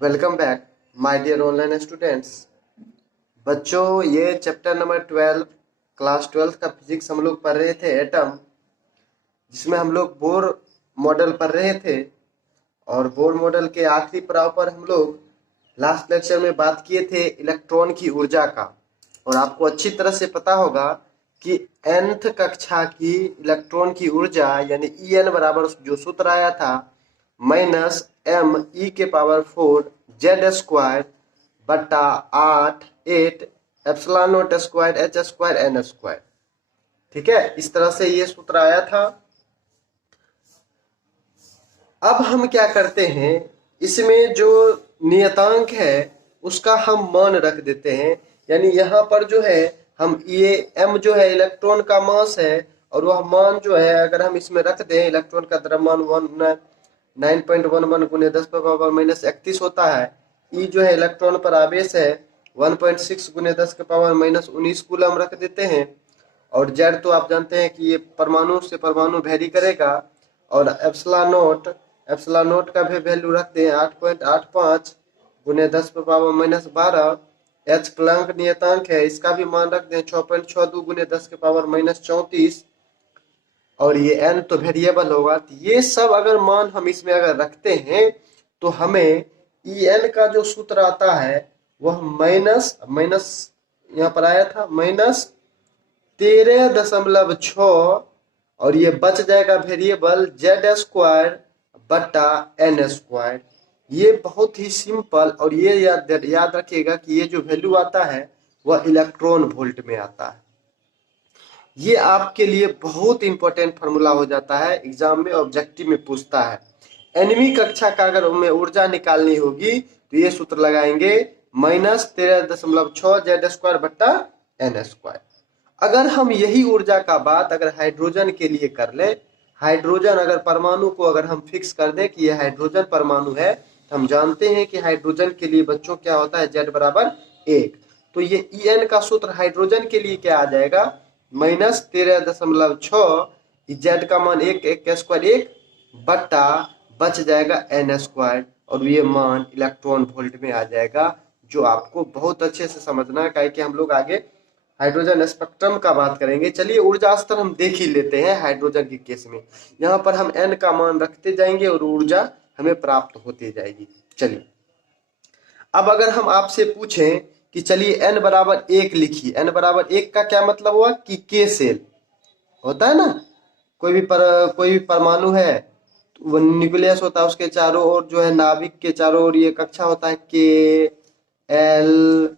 Welcome back my dear online students. बच्चों, ये chapter number 12 class 12 का फिजिक्स हम लोग पढ़ रहे थे एटम, जिसमें हम लोग बोर मॉडल पढ़ रहे थे। और बोर मॉडल के आखिरी पड़ाव पर हम लोग लास्ट लेक्चर में बात किए थे इलेक्ट्रॉन की ऊर्जा का। और आपको अच्छी तरह से पता होगा कि nth कक्षा की इलेक्ट्रॉन की ऊर्जा यानी En बराबर जो सूत्र आया था -m e⁴ z² बट्टा 8 epsilon not square h square n square. ठीक है, इस तरह से ये सूत्र आया था। अब हम क्या करते हैं, इसमें जो नियतांक है उसका हम मान रख देते हैं। यानी यहाँ पर जो है हम ये m जो है इलेक्ट्रॉन का मास है, और वह मान जो है अगर हम इसमें रख दें, इलेक्ट्रॉन का द्रव्यमान 9.11 गुने 10⁻−31 होता है। ई जो है इलेक्ट्रॉन पर आवेश है 1.6 गुने 10⁻−19 कूलम रख देते हैं। और जेड तो आप जानते हैं कि ये परमाणु से परमाणु वेरी करेगा। और एप्सिलॉन नोट का भी वैल्यू रखते हैं 8.85 गुने 10⁻−12। एच प्लैंक नियतांक है, इसका भी मान रखते हैं 6.62 गुने 10⁻−34। और ये n तो वेरिएबल होगा। तो ये सब अगर मान हम इसमें अगर रखते हैं तो हमें En का जो सूत्र आता है वह माइनस माइनस यहाँ पर आया था -13.6, और ये बच जाएगा वेरिएबल z² बट्टा n²। ये बहुत ही सिंपल, और ये याद रखिएगा कि ये जो वैल्यू आता है वह इलेक्ट्रॉन वोल्ट में आता है। ये आपके लिए बहुत इंपॉर्टेंट फार्मूला हो जाता है, एग्जाम में ऑब्जेक्टिव में पूछता है। nवीं कक्षा का अगर हमें ऊर्जा निकालनी होगी तो ये सूत्र लगाएंगे -13.6 z² बट्टा n²। अगर हम यही ऊर्जा का बात अगर हाइड्रोजन के लिए कर ले, हाइड्रोजन अगर परमाणु को अगर हम फिक्स कर दे कि ये हाइड्रोजन परमाणु है, तो हम जानते हैं कि हाइड्रोजन के लिए बच्चों क्या होता है, Z बराबर 1। तो ये En का सूत्र हाइड्रोजन के लिए क्या आ जाएगा, -13.6, Z का मान 1 का स्क्वायर 1 बट्टा बच जाएगा n², और ये मान इलेक्ट्रॉन वोल्ट में आ जाएगा, जो आपको बहुत अच्छे से समझना है, कि हम लोग आगे हाइड्रोजन स्पेक्ट्रम का बात करेंगे। चलिए ऊर्जा स्तर हम देख ही लेते हैं हाइड्रोजन के केस में। यहाँ पर हम n का मान रखते जाएंगे और ऊर्जा हमें प्राप्त होती जाएगी। चलिए, अब अगर हम आपसे पूछें कि चलिए n बराबर 1 लिखिए, n बराबर 1 का क्या मतलब हुआ कि k सेल होता है ना, कोई भी परमाणु है, वो न्यूक्लियस होता है, उसके चारों ओर जो है नाभिक के चारों ओर ये कक्षा होता है k l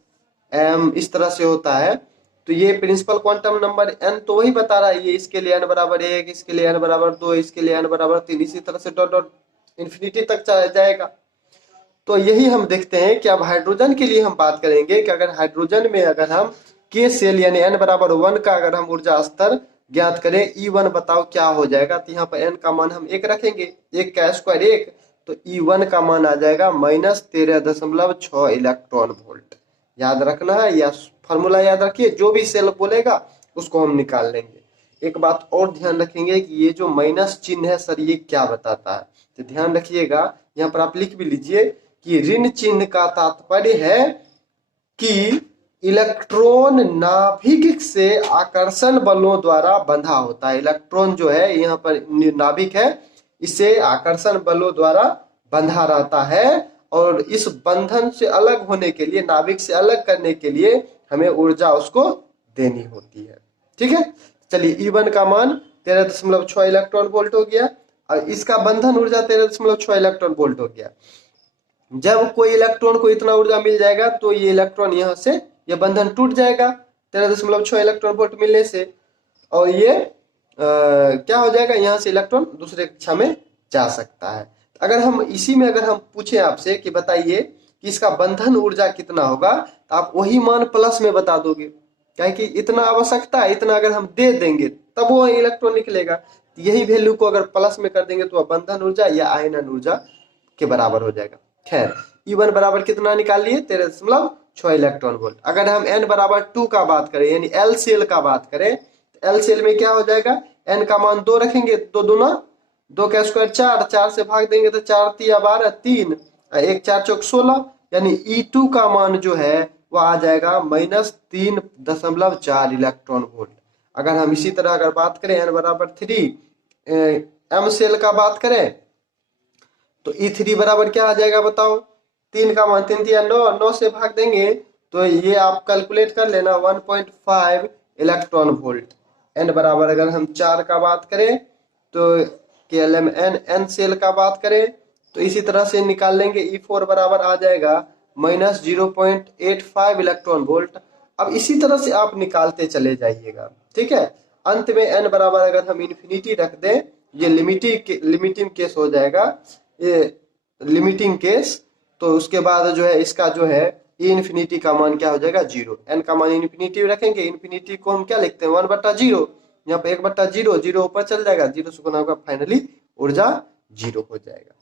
m, इस तरह से होता है। तो ये प्रिंसिपल क्वांटम नंबर n तो वही बता रहा है, ये इसके लिए n बराबर 1, इसके लिए n बराबर 2, इसके लिए n बराबर 3, इसी तरह से डॉट डॉट इन्फिनिटी तक चला जाएगा। तो यही हम देखते हैं कि अब हाइड्रोजन के लिए हम बात करेंगे कि अगर हाइड्रोजन में अगर हम के सेल यानी n बराबर 1 का अगर हम ऊर्जा स्तर ज्ञात करें, E1 बताओ क्या हो जाएगा। तो यहाँ पर n का मान हम 1 रखेंगे, 1 का स्क्वायर 1, तो E1 का मान आ जाएगा -13.6 इलेक्ट्रॉन वोल्ट। याद रखना है, या फॉर्मूला याद रखिए, जो भी सेल बोलेगा उसको हम निकाल लेंगे। एक बात और ध्यान रखेंगे कि ये जो माइनस चिन्ह है सर, ये क्या बताता है, तो ध्यान रखिएगा। यहाँ पर आप लिख भी लीजिए कि ऋण चिन्ह का तात्पर्य है कि इलेक्ट्रॉन नाभिक से आकर्षण बलों द्वारा बंधा होता है। इलेक्ट्रॉन जो है यहाँ पर नाभिक है, इसे आकर्षण बलों द्वारा बंधा रहता है, और इस बंधन से अलग होने के लिए, नाभिक से अलग करने के लिए हमें ऊर्जा उसको देनी होती है। ठीक है, चलिए E1 का मान 13.6 इलेक्ट्रॉन वोल्ट हो गया, और इसका बंधन ऊर्जा 13.6 इलेक्ट्रॉन वोल्ट हो गया। जब कोई इलेक्ट्रॉन को इतना ऊर्जा मिल जाएगा तो ये इलेक्ट्रॉन यहाँ से ये बंधन टूट जाएगा 13.6 इलेक्ट्रॉन वोल्ट मिलने से, और ये क्या हो जाएगा, यहाँ से इलेक्ट्रॉन दूसरे कक्षा में जा सकता है। अगर हम इसी में अगर हम पूछे आपसे कि बताइए कि इसका बंधन ऊर्जा कितना होगा, तो आप वही मान प्लस में बता दोगे, क्या कि इतना आवश्यकता है, इतना अगर हम दे देंगे तब वो इलेक्ट्रॉन निकलेगा। यही वैल्यू को अगर प्लस में कर देंगे तो बंधन ऊर्जा या आयनन ऊर्जा के बराबर हो जाएगा। खैर, E1 बराबर कितना निकाल लिए, 13.6 इलेक्ट्रॉन वोल्ट। अगर हम n बराबर 2 का बात करें यानी L सेल का बात करें, तो L सेल में क्या हो जाएगा, n का मान 2 रखेंगे, 2 दूना 2 का स्क्वायर 4, 4 से भाग देंगे तो 4 तिया 12, 3, एक 4 चौक 16, यानी E2 का मान जो है वो आ जाएगा -3.4 इलेक्ट्रॉन वोल्ट। अगर हम इसी तरह अगर बात करें n बराबर 3 m सेल का बात करें तो E3 बराबर क्या आ जाएगा बताओ। 3 का मान 3 दिया 9, 9 से भाग देंगे तो ये आप कैलकुलेट कर लेना 1.5 इलेक्ट्रॉन वोल्ट। n बराबर अगर हम 4 का बात करें तो KLMN n सेल का बात करें तो इसी तरह से निकाल लेंगे। E4 बराबर आ जाएगा -0.85 इलेक्ट्रॉन वोल्ट। अब इसी तरह से आप निकालते चले जाइएगा, ठीक है। अंत में n बराबर अगर हम इन्फिनिटी रख दें, ये लिमिटिंग केस हो जाएगा, ये लिमिटिंग केस। तो उसके बाद जो है इसका जो है ई इन्फिनिटी का मान क्या हो जाएगा 0। n का मान इन्फिनिटी रखेंगे, इन्फिनिटी को हम क्या लिखते हैं 1/0, यहाँ पे 1/0, 0 ऊपर चल जाएगा, 0 से गुना होगा, फाइनली ऊर्जा 0 हो जाएगा।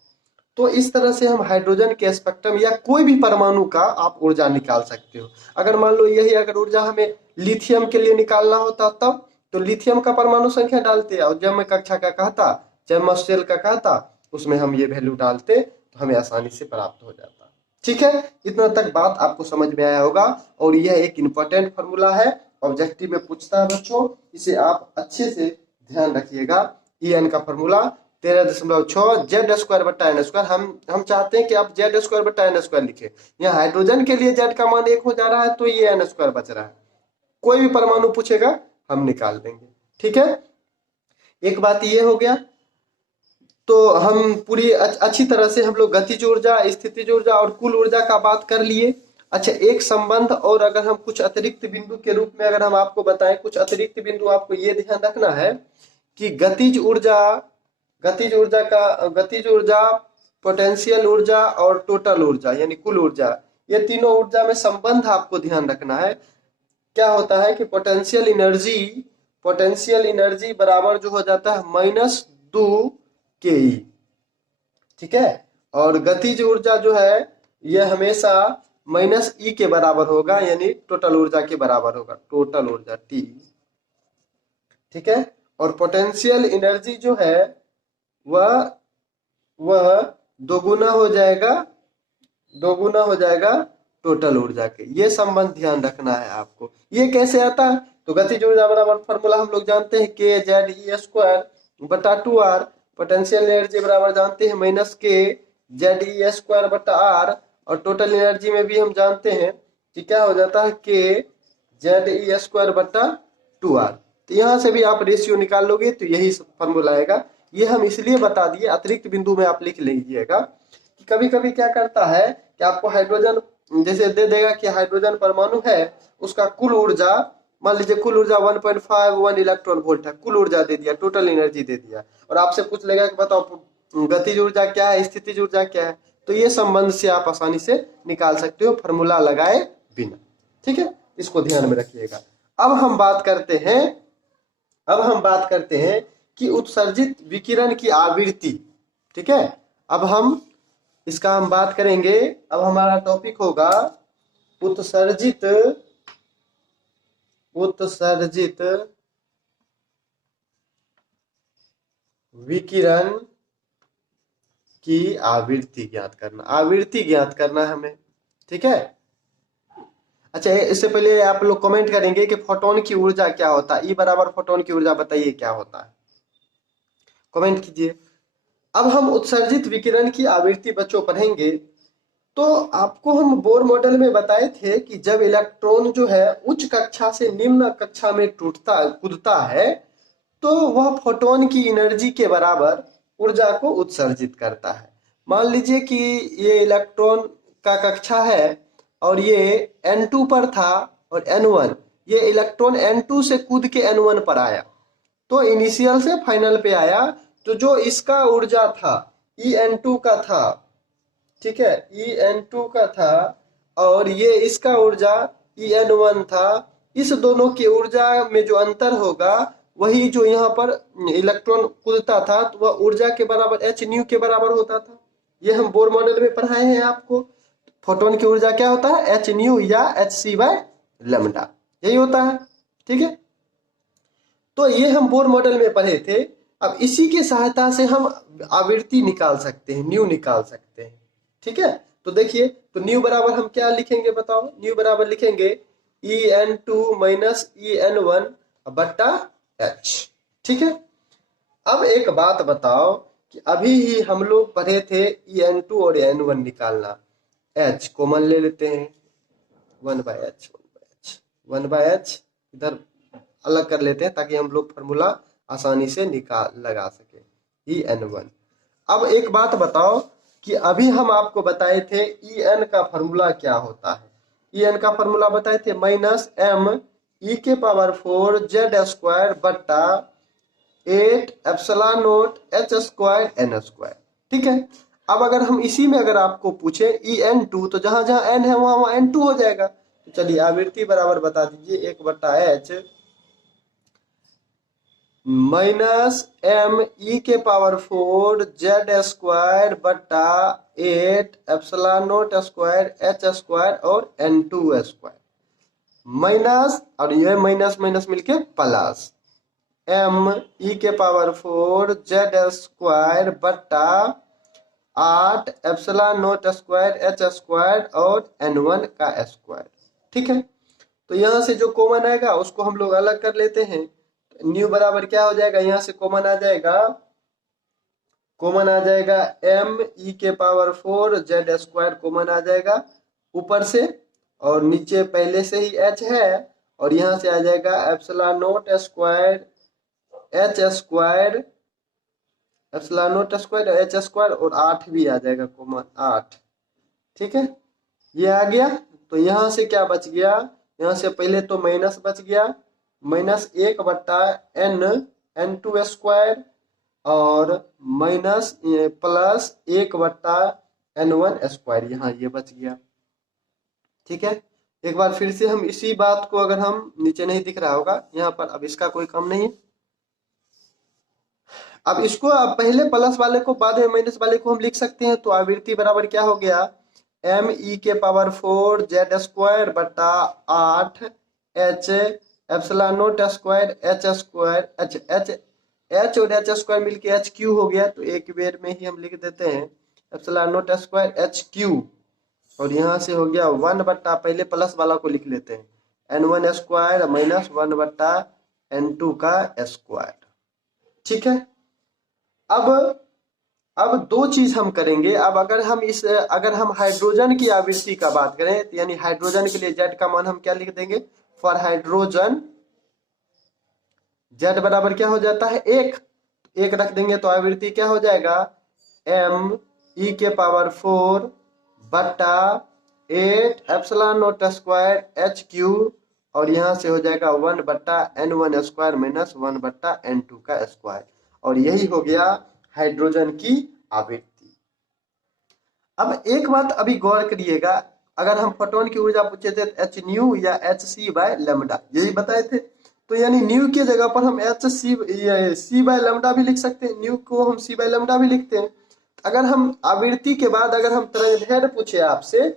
तो इस तरह से हम हाइड्रोजन के स्पेक्ट्रम या कोई भी परमाणु का आप ऊर्जा निकाल सकते हो। अगर मान लो यही अगर ऊर्जा हमें लिथियम के लिए निकालना होता तब तो लिथियम का परमाणु संख्या डालते, और जब मैं कक्षा का कहता, जब मैं सेल का कहता, उसमें हम ये वैल्यू डालते तो हमें आसानी से प्राप्त हो जाता। ठीक है, इतना तक बात आपको समझ में आया होगा। और यह एक इंपॉर्टेंट फॉर्मूला है, ऑब्जेक्टिव में पूछता है बच्चों, इसे आप अच्छे से ध्यान रखिएगा। En का फॉर्मूला 13.6 Z²/n²। हम चाहते हैं कि आप Z²/n² लिखे। यहाँ हाइड्रोजन के लिए Z का मान 1 हो जा रहा है तो ये n² बच रहा है। कोई भी परमाणु पूछेगा हम निकाल देंगे। ठीक है, एक बात ये हो गया। तो हम पूरी अच्छी तरह से हम लोग गतिज ऊर्जा, स्थितिज ऊर्जा और कुल ऊर्जा का बात कर लिए। अच्छा, एक संबंध और अगर हम कुछ अतिरिक्त बिंदु के रूप में अगर हम आपको बताएं, कुछ अतिरिक्त बिंदु आपको ये ध्यान रखना है कि गतिज ऊर्जा, पोटेंशियल ऊर्जा और टोटल ऊर्जा यानी कुल ऊर्जा, ये तीनों ऊर्जा में संबंध आपको ध्यान रखना है। क्या होता है कि पोटेंशियल एनर्जी बराबर जो हो जाता है -2 ke। ठीक है, और गतिज ऊर्जा जो है यह हमेशा -E के बराबर होगा, यानी टोटल ऊर्जा के बराबर होगा, टोटल ऊर्जा T। ठीक है, और पोटेंशियल एनर्जी जो है वह दोगुना हो जाएगा टोटल ऊर्जा के। ये संबंध ध्यान रखना है आपको। ये कैसे आता है तो गतिज ऊर्जा बराबर फॉर्मूला हम लोग जानते हैं KZE²/2R। पोटेंशियल एनर्जी बराबर जानते हैं -KZE²/R। और टोटल एनर्जी में भी हम जानते हैं कि क्या हो जाता है KZE²/2R। तो यहाँ से भी आप रेशियो निकाल लोगे तो यही फॉर्मूला आएगा। ये हम इसलिए बता दिए, अतिरिक्त बिंदु में आप लिख लीजिएगा कि कभी कभी क्या करता है कि आपको हाइड्रोजन जैसे दे देगा कि हाइड्रोजन परमाणु है, उसका कुल ऊर्जा मान लीजिए कुल ऊर्जा 1.51 इलेक्ट्रॉन वोल्ट है, कुल ऊर्जा दे दिया, टोटल एनर्जी दे दिया, और आपसे पूछ लेगा कि बताओ गतिज ऊर्जा क्या है, स्थितिज ऊर्जा क्या है। तो ये संबंध से आप आसानी से निकाल सकते हो फॉर्मूला लगाए बिना। ठीक है, इसको ध्यान में रखिएगा। अब हम बात करते हैं कि उत्सर्जित विकिरण की आवृत्ति। ठीक है, अब हम इसका बात करेंगे। अब हमारा टॉपिक होगा उत्सर्जित विकिरण की आवृत्ति ज्ञात करना है हमें। ठीक है, अच्छा, इससे पहले आप लोग कमेंट करेंगे कि फोटोन की ऊर्जा क्या होता है। E बराबर फोटोन की ऊर्जा बताइए क्या होता है, कमेंट कीजिए। अब हम उत्सर्जित विकिरण की आवृत्ति बच्चों पढ़ेंगे। तो आपको हम बोर मॉडल में बताए थे कि जब इलेक्ट्रॉन जो है उच्च कक्षा से निम्न कक्षा में कूदता है तो वह फोटोन की एनर्जी के बराबर ऊर्जा को उत्सर्जित करता है। मान लीजिए कि ये इलेक्ट्रॉन का कक्षा है और ये N2 पर था और N1, ये इलेक्ट्रॉन N2 से कूद के N1 पर आया, तो इनिशियल से फाइनल पे आया। तो जो इसका ऊर्जा था En2 का था, ठीक है, En2 का था, और ये इसका ऊर्जा En1 था। इस दोनों की ऊर्जा में जो अंतर होगा वही जो यहाँ पर इलेक्ट्रॉन कूदता था तो वह ऊर्जा के बराबर hν के बराबर होता था। ये हम बोर मॉडल में पढ़ाए हैं आपको। फोटोन की ऊर्जा क्या होता है hν या hc/λ, यही होता है। ठीक है, तो ये हम बोर मॉडल में पढ़े थे। अब इसी की सहायता से हम आवृत्ति निकाल सकते हैं, न्यू निकाल सकते हैं। ठीक है। तो देखिए, तो न्यू बराबर हम क्या लिखेंगे बताओ, न्यू बराबर लिखेंगे En2 माइनस En1 बट्टा h। ठीक है। अब एक बात बताओ कि अभी ही हम लोग पढ़े थे En2 और En1 निकालना, h कॉमन ले लेते हैं, 1/h 1/h इधर अलग कर लेते हैं ताकि हम लोग फार्मूला आसानी से निकाल लगा सके En1। अब एक बात बताओ कि अभी हम आपको बताए थे En का फार्मूला क्या होता है। En का फार्मूला बताए थे -m e⁴z² बट्टा 8 एप्सिलॉन नॉट h² n²। ठीक है। अब अगर हम इसी में अगर आपको पूछे En2 तो जहां जहां n है वहां n2 हो जाएगा। तो चलिए आवृत्ति बराबर बता दीजिए 1/h -m e⁴z² बट्टा 8 एप्सिलॉन नॉट स्क्वायर h² और n2² माइनस, और ये माइनस माइनस मिलके प्लस m e⁴z² बट्टा 8 एप्सिलॉन नॉट स्क्वायर h² और n1 का स्क्वायर। ठीक है। तो यहाँ से जो कॉमन आएगा उसको हम लोग अलग कर लेते हैं। न्यू बराबर क्या हो जाएगा, यहाँ से कॉमन आ जाएगा m e⁴z² कॉमन आ जाएगा ऊपर से, और नीचे पहले से ही h है, और यहाँ से आ जाएगा epsilon not square h² epsilon not square h² और 8 भी आ जाएगा कॉमन 8। ठीक है, ये आ गया। तो यहाँ से क्या बच गया, यहाँ से पहले तो माइनस बच गया, -1/n2² और माइनस प्लस 1/n1², यहाँ ये बच गया। ठीक है। एक बार फिर से हम इसी बात को, अगर हम नीचे नहीं दिख रहा होगा यहाँ पर, अब इसका कोई काम नहीं है। अब इसको अब पहले प्लस वाले को बाद में माइनस वाले को हम लिख सकते हैं। तो आवृत्ति बराबर क्या हो गया, m e⁴z² बट्टा 8 h epsilon not square h² h और h² मिलके HQ हो गया। तो एक बेर में ही हम लिख देते हैं एप्सिलॉन नॉट स्क्वायर HQ, और यहाँ से हो गया 1 बट्टा, पहले प्लस वाला को लिख लेते हैं n1² माइनस 1 बट्टा n2 का स्क्वायर। ठीक है। अब दो चीज हम करेंगे। अब अगर हम हाइड्रोजन की आवृत्ति का बात करें, तो यानी हाइड्रोजन के लिए Z का मान हम क्या लिख देंगे, फॉर हाइड्रोजन Z बराबर क्या हो जाता है 1 रख देंगे। तो आवृत्ति क्या हो जाएगा, m e⁴ बट्टा 8 एप्सिलॉन नॉट स्क्वायर HQ, और यहाँ से हो जाएगा 1/n1² माइनस 1/n2 का स्क्वायर, और यही हो गया हाइड्रोजन की आवृत्ति। अब एक बात अभी गौर करिएगा, अगर हम फोटोन की ऊर्जा पूछे थे hν या hc/λ, यही बताए थे। तो यानी न्यू की जगह पर हम c/λ भी लिख सकते हैं, न्यू को हम c/λ भी लिखते हैं। अगर हम आवृत्ति के बाद अगर हम तरंगदैर्घ्य पूछे आपसे,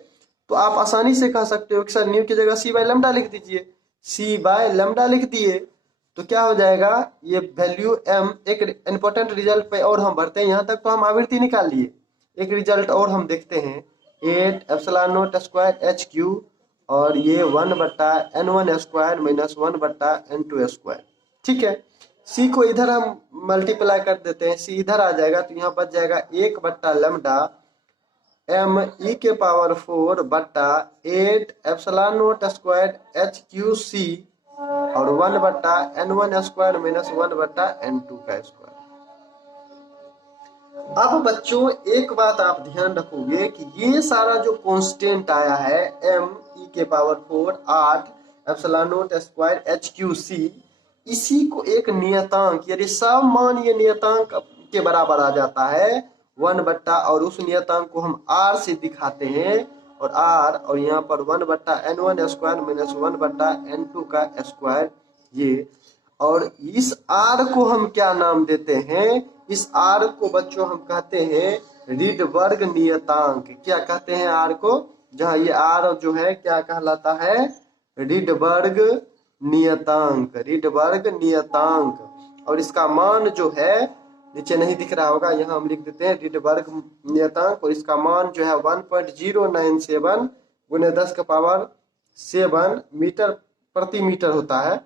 तो आप आसानी से कह सकते हो कि सर न्यू की जगह c/λ लिख दीजिए, c/λ लिख दिए तो क्या हो जाएगा, ये वैल्यू m। एक इंपॉर्टेंट रिजल्ट पे और हम बढ़ते हैं, यहाँ तक तो हम आवृत्ति निकाल लिए। एक रिजल्ट और हम देखते हैं, 8 एप्सिलॉन नॉट स्क्वायर HQ, और ये 1/n1² माइनस 1/n2²। ठीक है। c को इधर हम मल्टीप्लाई कर देते हैं, c इधर आ जाएगा, तो यहाँ बच जाएगा 1/λ m e⁴ बट्टा 8 एप्सिलॉन नॉट स्क्वायर HQc, और 1/n1² माइनस 1/n2 का स्क्वायर। अब बच्चों एक बात आप ध्यान रखोगे कि ये सारा जो कांस्टेंट आया है m e⁴ 8 epsilon not square HQc, इसी को एक नियतांक, यदि सब मान ये नियतांक के बराबर आ जाता है 1 बट्टा, और उस नियतांक को हम r से दिखाते हैं, और r, और यहाँ पर 1/n1² माइनस 1/n2 का स्क्वायर ये, और इस r को हम क्या नाम देते हैं, इस r को बच्चों हम कहते हैं रीडबर्ग नियतांक। क्या कहते हैं r को, जहाँ ये r जो है क्या कहलाता है, रीडबर्ग नियतांक, रीडबर्ग नियतांक। और इसका मान जो है नीचे नहीं दिख रहा होगा, यहाँ हम लिख देते हैं रिडबर्ग नियतांक, और इसका मान जो है 1.097 गुने 10⁻7 मीटर प्रति मीटर होता है,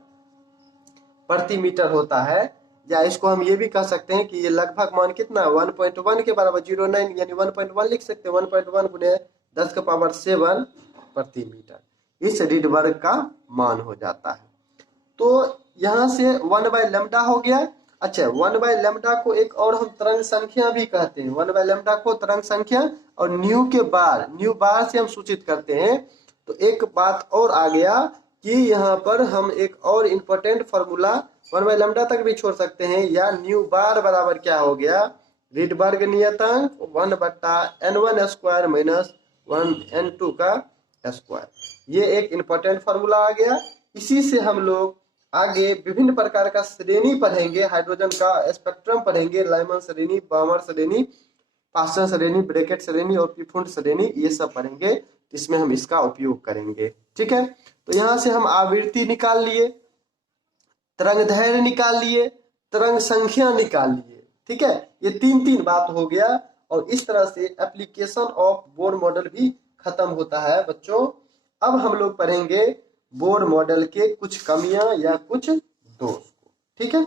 प्रति मीटर होता है। या इसको हम ये भी कह सकते हैं कि ये लगभग मान कितना 1.1 के बराबर 09 यानी 1.1 लिख सकते हैं, 1.1 गुने 10⁻7 प्रति मीटर इस रिडबर्ग का मान हो जाता है। तो यहाँ से 1/λ हो गया। अच्छा, 1/λ को एक और हम तरंग संख्या भी कहते हैं, 1/λ को तरंग संख्या और न्यू के बार, न्यू बार से हम सूचित करते हैं। तो एक बात और आ गया कि यहाँ पर हम एक और इम्पोर्टेंट फॉर्मूला 1/λ तक भी छोड़ सकते हैं, या न्यू बार बराबर क्या हो गया, रिडबर्ग नियतांक 1/n1² माइनस 1n2 का स्क्वायर। ये एक इम्पोर्टेंट फॉर्मूला आ गया। इसी से हम लोग आगे विभिन्न प्रकार का श्रेणी पढ़ेंगे, हाइड्रोजन का स्पेक्ट्रम पढ़ेंगे, लाइमन श्रेणी, बामर श्रेणी, पास्टन श्रेणी, ब्रैकेट श्रेणी और पिफुंड श्रेणी, ये सब पढ़ेंगे। इसमें हम इसका उपयोग करेंगे। ठीक है, तो यहाँ से हम आवृत्ति निकाल लिए, तरंग दैर्घ्य निकाल लिए, तरंग संख्या निकाल लिए। ठीक है, ये तीन बात हो गया, और इस तरह से एप्लीकेशन ऑफ बोर मॉडल भी खत्म होता है बच्चों। अब हम लोग पढ़ेंगे बोर मॉडल के कुछ कमियां या कुछ दोष को। ठीक है।